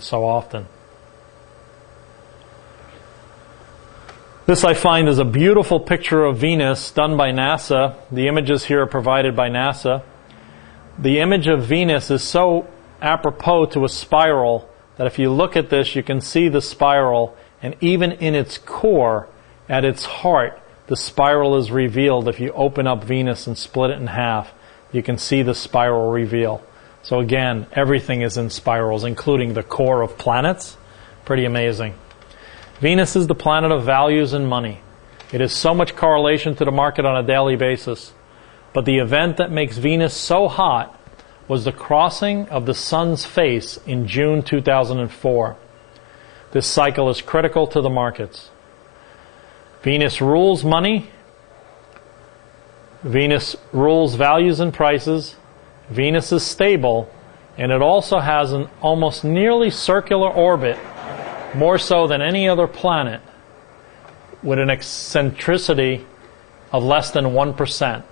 so often. This I find is a beautiful picture of Venus done by NASA. The images here are provided by NASA. The image of Venus is so apropos to a spiral that if you look at this, you can see the spiral, and even in its core, at its heart, the spiral is revealed. If you open up Venus and split it in half, you can see the spiral reveal. So again, everything is in spirals, including the core of planets. Pretty amazing. Venus is the planet of values and money. It has so much correlation to the market on a daily basis. But the event that makes Venus so hot was the crossing of the sun's face in June 2004. This cycle is critical to the markets. Venus rules money. Venus rules values and prices. Venus is stable, and it also has an almost nearly circular orbit, more so than any other planet, with an eccentricity of less than 1%.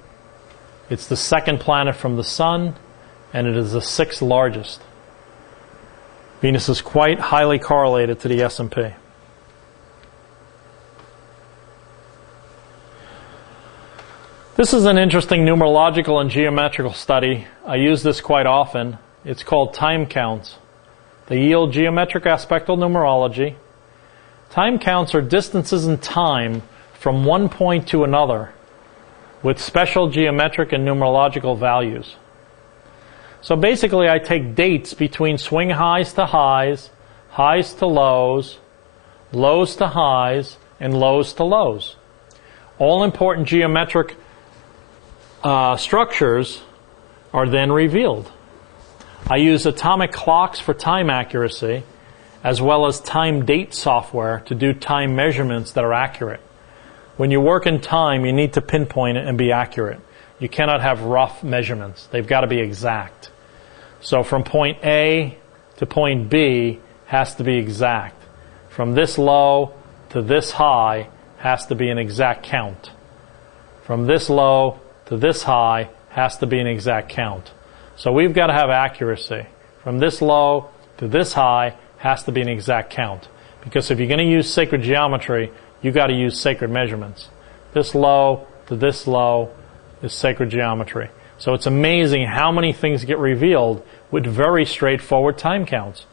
It's the second planet from the Sun, and it is the sixth largest. Venus is quite highly correlated to the S&P. This is an interesting numerological and geometrical study. I use this quite often. It's called time counts. They yield geometric aspectal numerology. Time counts are distances in time from one point to another with special geometric and numerological values. So basically I take dates between swing highs to highs, highs to lows, lows to highs, and lows to lows. All important geometric structures are then revealed. I use atomic clocks for time accuracy, as well as time date software to do time measurements that are accurate. When you work in time, you need to pinpoint it and be accurate. You cannot have rough measurements. They've got to be exact. So from point A to point B has to be exact. From this low to this high has to be an exact count. From this low to this high has to be an exact count. So we've got to have accuracy. From this low to this high has to be an exact count. Because if you're going to use sacred geometry, you've got to use sacred measurements. This low to this low is sacred geometry. So it's amazing how many things get revealed with very straightforward time counts.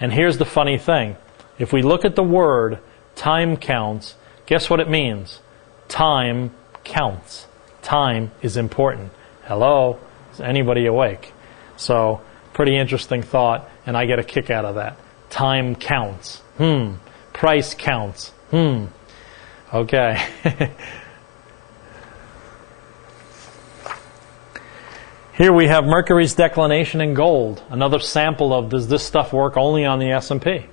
And here's the funny thing. If we look at the word time counts, guess what it means? Time counts. Time is important. Hello? Is anybody awake? So, pretty interesting thought, and I get a kick out of that. Time counts. Price counts. Okay. Here we have Mercury's declination in gold. Another sample of, does this stuff work only on the S&P?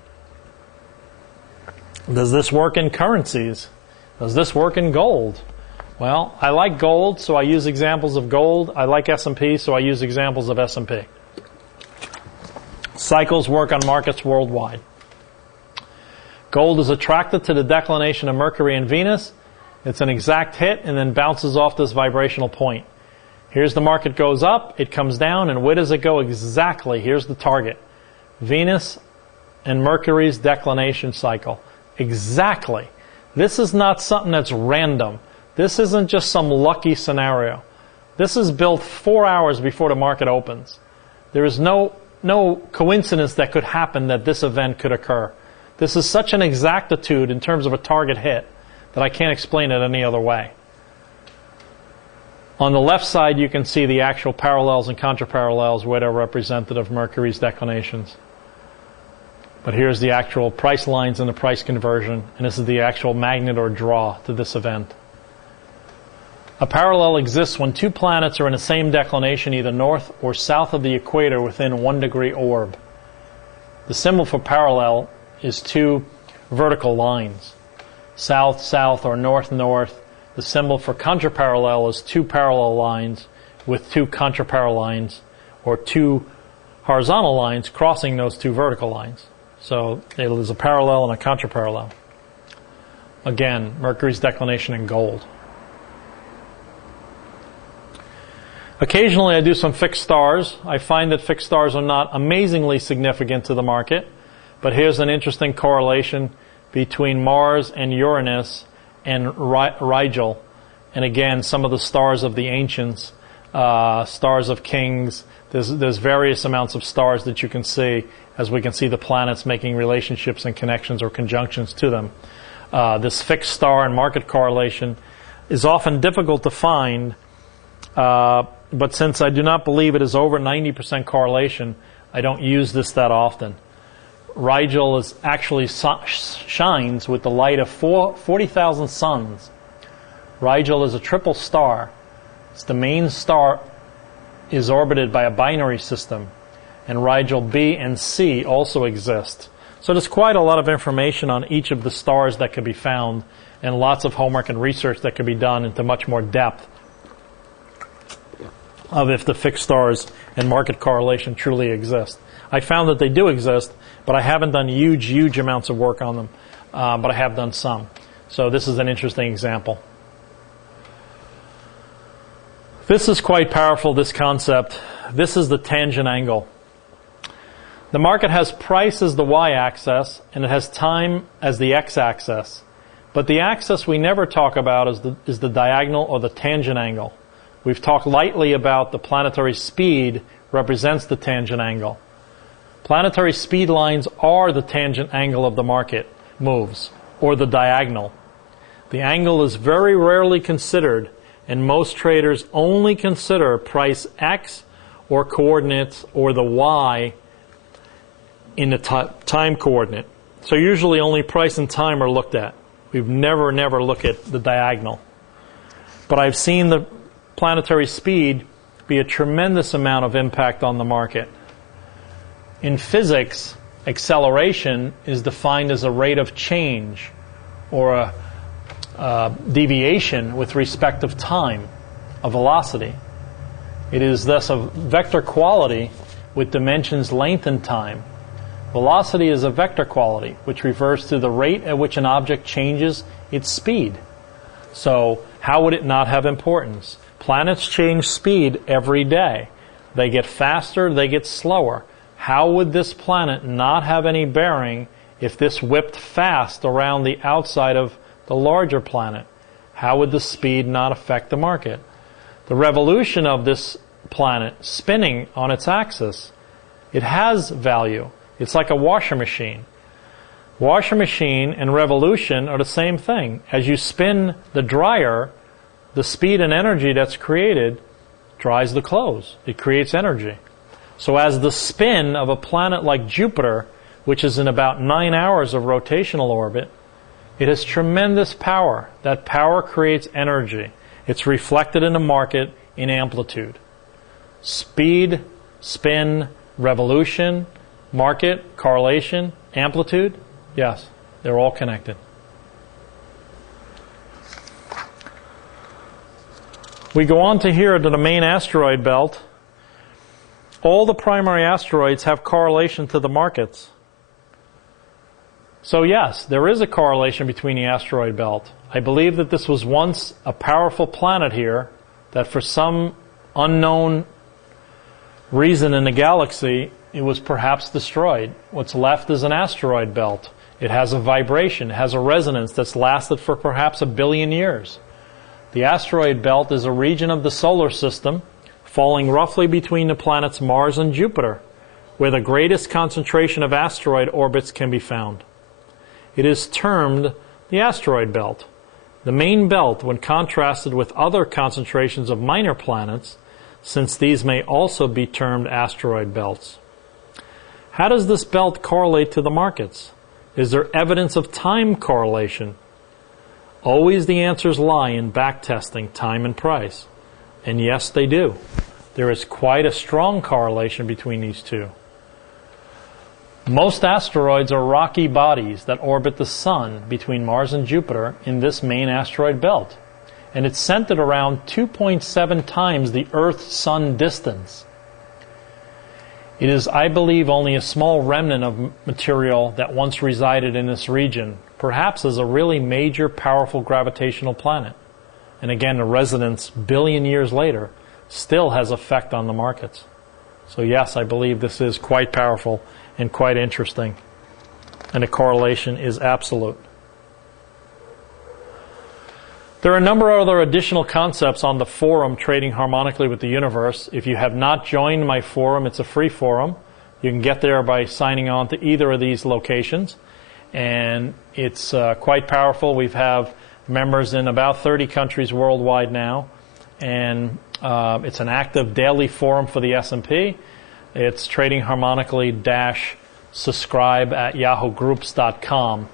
Does this work in currencies? Does this work in gold? Well, I like gold, so I use examples of gold. I like S&P, so I use examples of S&P. Cycles work on markets worldwide. Gold is attracted to the declination of Mercury and Venus. It's an exact hit and then bounces off this vibrational point. Here's the market goes up, it comes down, and where does it go exactly? Here's the target. Venus and Mercury's declination cycle. Exactly. This is not something that's random. This isn't just some lucky scenario. This is built 4 hours before the market opens. There is no coincidence that could happen that this event could occur. This is such an exactitude in terms of a target hit that I can't explain it any other way. On the left side, you can see the actual parallels and contraparallels where they're representative of Mercury's declinations. But here's the actual price lines and the price conversion, and this is the actual magnet or draw to this event. A parallel exists when two planets are in the same declination, either north or south of the equator within 1 degree orb. The symbol for parallel is two vertical lines. South, south, or north, north. The symbol for contraparallel is two parallel lines with two contraparallel lines, or two horizontal lines crossing those two vertical lines. So there's a parallel and a contraparallel. Again, Mercury's declination in gold. Occasionally I do some fixed stars. I find that fixed stars are not amazingly significant to the market. But here's an interesting correlation between Mars and Uranus and Rigel. And again, some of the stars of the ancients, stars of kings. There's various amounts of stars that you can see, as we can see the planets making relationships and connections or conjunctions to them. This fixed star and market correlation is often difficult to find, but since I do not believe it is over 90% correlation, I don't use this that often. Rigel actually shines with the light of 40,000 suns. Rigel is a triple star. It's the main star is orbited by a binary system, and Rigel B and C also exist. So there's quite a lot of information on each of the stars that can be found, and lots of homework and research that can be done into much more depth of if the fixed stars and market correlation truly exist. I found that they do exist, but I haven't done huge amounts of work on them, but I have done some. So this is an interesting example. This is quite powerful, this concept. This is the tangent angle. The market has price as the y-axis, and it has time as the x-axis. But the axis we never talk about is the diagonal or the tangent angle. We've talked lightly about the planetary speed represents the tangent angle. Planetary speed lines are the tangent angle of the market moves, or the diagonal. The angle is very rarely considered, and most traders only consider price x or coordinates or the y in the time coordinate. So usually only price and time are looked at. We've never looked at the diagonal. But I've seen the planetary speed be a tremendous amount of impact on the market. In physics, acceleration is defined as a rate of change or a deviation with respect of time, a velocity. It is thus a vector quality with dimensions length and time. Velocity is a vector quality, which refers to the rate at which an object changes its speed. So how would it not have importance? Planets change speed every day. They get faster, they get slower. How would this planet not have any bearing if this whipped fast around the outside of the larger planet? How would the speed not affect the market? The revolution of this planet spinning on its axis, it has value. It's like a washer machine. Washer machine and revolution are the same thing. As you spin the dryer, the speed and energy that's created dries the clothes. It creates energy. So as the spin of a planet like Jupiter, which is in about 9 hours of rotational orbit, it has tremendous power. That power creates energy. It's reflected in the market in amplitude. Speed, spin, revolution, market, correlation, amplitude, yes, they're all connected. We go on to here to the main asteroid belt. All the primary asteroids have correlation to the markets. So yes, there is a correlation between the asteroid belt. I believe that this was once a powerful planet here that for some unknown reason in the galaxy, it was perhaps destroyed. What's left is an asteroid belt. It has a vibration, it has a resonance that's lasted for perhaps 1 billion years. The asteroid belt is a region of the solar system falling roughly between the planets Mars and Jupiter, where the greatest concentration of asteroid orbits can be found. It is termed the asteroid belt. The main belt, when contrasted with other concentrations of minor planets, since these may also be termed asteroid belts. How does this belt correlate to the markets? Is there evidence of time correlation? Always the answers lie in backtesting time and price. And yes, they do. There is quite a strong correlation between these two. Most asteroids are rocky bodies that orbit the Sun between Mars and Jupiter in this main asteroid belt. And it's centered around 2.7 times the Earth-Sun distance. It is, I believe, only a small remnant of material that once resided in this region, perhaps as a really major, powerful gravitational planet. And again, the resonance, billion years later, still has effect on the markets. So yes, I believe this is quite powerful and quite interesting. and the correlation is absolute. There are a number of other additional concepts on the forum, Trading Harmonically with the Universe. If you have not joined my forum, it's a free forum. You can get there by signing on to either of these locations. And it's quite powerful. We have members in about 30 countries worldwide now. And it's an active daily forum for the S&P. It's tradingharmonically-subscribe at yahoogroups.com.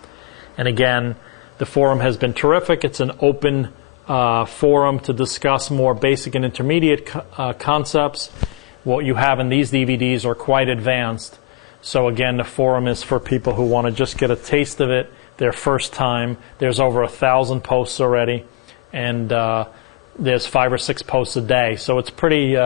And again, the forum has been terrific. It's an open forum to discuss more basic and intermediate concepts. What you have in these DVDs are quite advanced. So again, the forum is for people who want to just get a taste of it their first time. There's over 1,000 posts already, and there's 5 or 6 posts a day. So it's pretty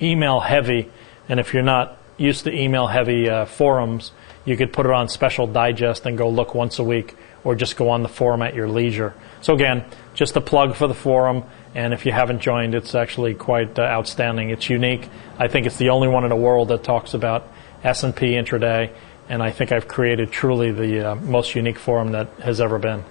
email heavy. And if you're not used to email heavy forums, you could put it on special digest and go look once a week, or just go on the forum at your leisure. So again, just a plug for the forum, and if you haven't joined, it's actually quite outstanding. It's unique. I think it's the only one in the world that talks about S&P intraday, and I think I've created truly the most unique forum that has ever been.